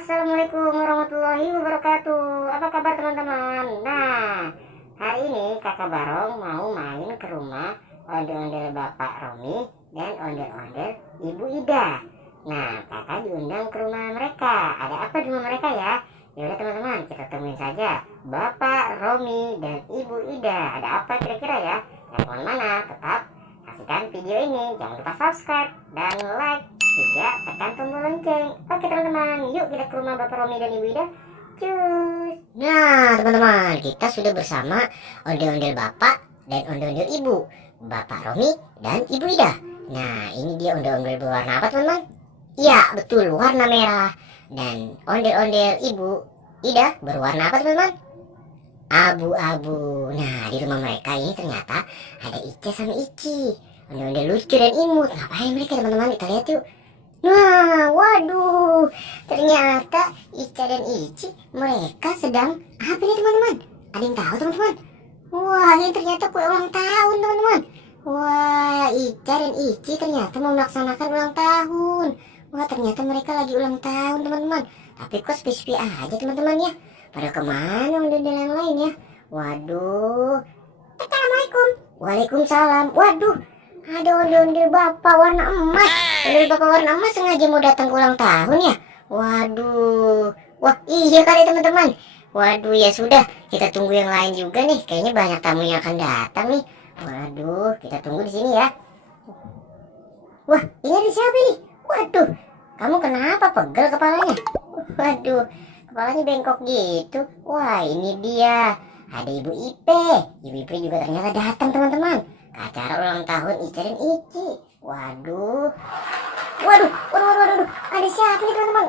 Assalamualaikum warahmatullahi wabarakatuh. Apa kabar teman-teman? Nah, hari ini kakak Barong mau main ke rumah ondel-ondel Bapak Romi dan ondel-ondel Ibu Ida. Nah, kakak diundang ke rumah mereka. Ada apa di rumah mereka ya? Yaudah teman-teman, kita temuin saja Bapak Romi dan Ibu Ida. Ada apa kira-kira ya? Dan kemana-mana, tetap saksikan video ini. Jangan lupa subscribe dan like, juga tekan tombol lonceng. Oke teman-teman, yuk kita ke rumah Bapak Romi dan Ibu Ida. Cus. Nah teman-teman, kita sudah bersama ondel-ondel Bapak dan ondel-ondel Ibu, Bapak Romi dan Ibu Ida. Nah, ini dia ondel-ondel berwarna apa teman-teman? Iya betul, warna merah. Dan ondel-ondel Ibu Ida berwarna apa teman-teman? Abu-abu. Nah, di rumah mereka ini ternyata ada Ica sama Ici, ondel-ondel lucu dan imut. Ngapain mereka teman-teman? Kita lihat yuk. Nah, waduh, ternyata Ica dan Ici mereka sedang apa nih teman-teman? Ada yang tahu teman-teman? Wah, ini ternyata kue ulang tahun teman-teman. Wah, Ica dan Ici ternyata mau melaksanakan ulang tahun. Wah, ternyata mereka lagi ulang tahun teman-teman. Tapi kok sepi-sepi aja teman-teman ya. Pada kemana ondel-ondel yang lain ya? Waduh. Assalamualaikum. Waalaikumsalam. Waduh, ada ondel-ondel Bapak warna emas. Ondel Bapak warna emas sengaja mau datang ke ulang tahun ya? Waduh. Wah, iya kali teman-teman. Waduh, ya sudah, kita tunggu yang lain juga nih. Kayaknya banyak tamu yang akan datang nih. Waduh, kita tunggu di sini ya. Wah, ini ada siapa nih? Waduh, kamu kenapa pegel kepalanya? Waduh, kepalanya bengkok gitu. Wah, ini dia. Ada Ibu Ipe. Ibu Ipe juga ternyata datang teman-teman. Acara ulang tahun Ica dan Ici. Waduh. Waduh. Ada siapa nih teman-teman?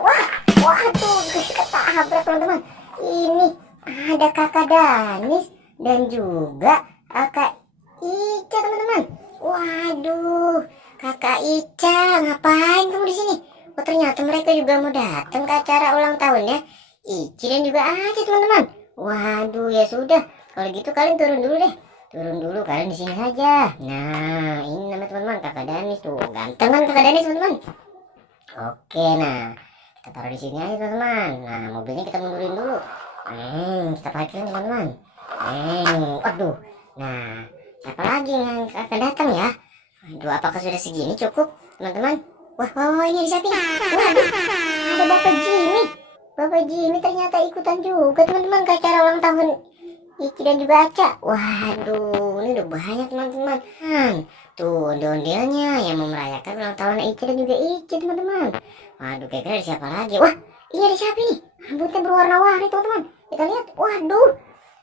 Waduh, ketabrak teman-teman. Ini ada Kakak Danis dan juga Kakak Ica teman-teman. Waduh, Kakak Ica, ngapain kamu di sini? Oh, ternyata mereka juga mau datang ke acara ulang tahunnya Ici dan juga Aci teman-teman. Waduh, ya sudah. Kalau gitu kalian turun dulu deh. Turun dulu kalian di sini saja. Nah, ini nama teman-teman Kakak Danis tuh. Ganteng kan Kakak Danis teman-teman? Oke, nah kita taruh di sini aja teman-teman. Nah, mobilnya kita mundurin dulu. Kita parkirin teman-teman. Waduh. Nah, siapa lagi yang akan datang ya? Aduh, apakah sudah segini cukup teman-teman? Wah, ini ada siapa nih? Waduh, ada Bapak Jimmy. Bapak Jimmy ternyata ikutan juga teman-teman ke acara ulang tahun Ici dan juga Aca. Waduh, ini udah banyak teman-teman. Tuh ondel-ondelnya yang mau merayakan ulang tahun Ici dan juga Ici teman-teman. Waduh, kira-kira ada siapa lagi? Wah, ini ada siapa nih? Rambutnya berwarna-warni teman-teman. Kita lihat. Waduh,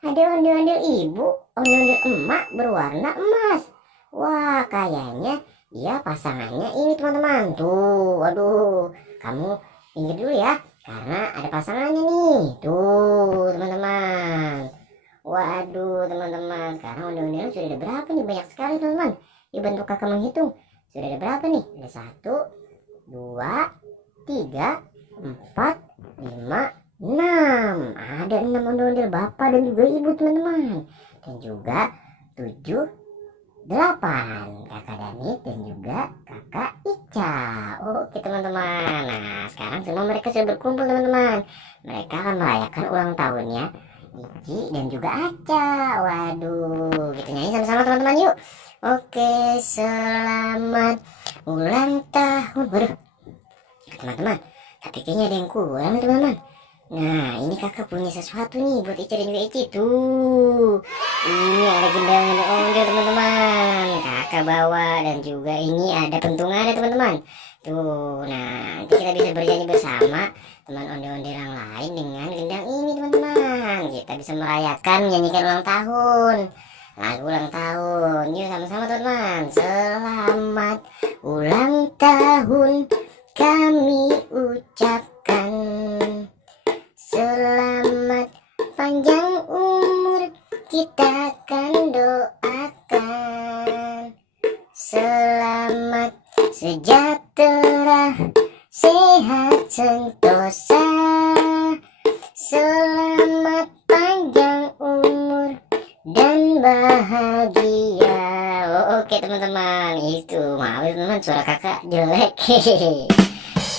ada ondel-ondel ibu, ondel-ondel emak berwarna emas. Wah, kayaknya dia pasangannya ini teman-teman. Tuh, waduh, kamu pinggir dulu ya, karena ada pasangannya nih. Tuh teman-teman. Waduh teman-teman, sekarang ondel-ondel sudah ada berapa nih? Banyak sekali teman-teman. Yuk bantu kakak menghitung. Sudah ada berapa nih? Ada 1, 2, 3, 4, 5, 6. Ada 6 ondel-ondel Bapak dan juga Ibu teman-teman. Dan juga 7, 8 Kakak Danis dan juga Kakak Ica. Oke teman-teman. Nah, sekarang semua mereka sudah berkumpul teman-teman. Mereka akan merayakan ulang tahunnya Ici dan juga Aca. Waduh, kita nyanyi sama-sama teman-teman yuk. Oke, selamat ulang tahun. Waduh, teman-teman, tapi kayaknya ada yang kurang teman-teman. Nah, ini kakak punya sesuatu nih buat Ica dan juga Ici. Tuh, ini ada gendang ondel teman-teman. Kakak bawa, dan juga ini ada pentungannya teman-teman. Tuh, nah nanti kita bisa bernyanyi bersama teman ondel-ondel yang lain dengan gendang ini teman-teman. Kita bisa merayakan, menyanyikan ulang tahun, lagu ulang tahun. Yuk sama-sama teman-teman. Selamat ulang tahun kami ucapkan. Selamat panjang umur kita akan doakan. Selamat sejahtera, sehat sentosa. Selamat panjang umur dan bahagia. Oke teman-teman, itu maaf teman-teman, suara kakak jelek.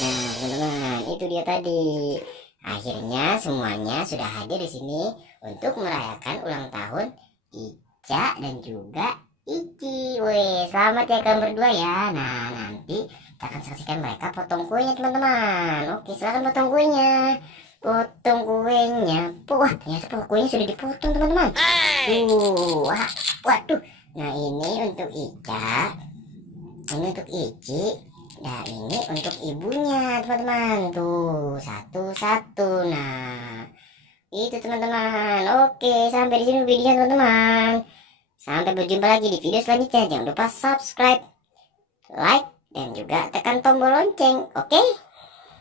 Nah teman-teman, itu dia tadi Akhirnya semuanya sudah hadir di sini untuk merayakan ulang tahun Ica dan juga Ici. Weh, selamat ya kalian berdua ya. Nah, nanti kita akan saksikan mereka potong kuenya teman-teman. Oke, silakan potong kuenya. Potong kuenya. Wah, ternyata kuenya sudah dipotong teman-teman. Wah, waduh. Nah, ini untuk Ica, ini untuk Ici. Nah, ini untuk ibunya teman-teman. Tuh, satu-satu. Nah, itu teman-teman. Oke, sampai di sini videonya teman-teman. Sampai berjumpa lagi di video selanjutnya. Jangan lupa subscribe, like, dan juga tekan tombol lonceng. Oke?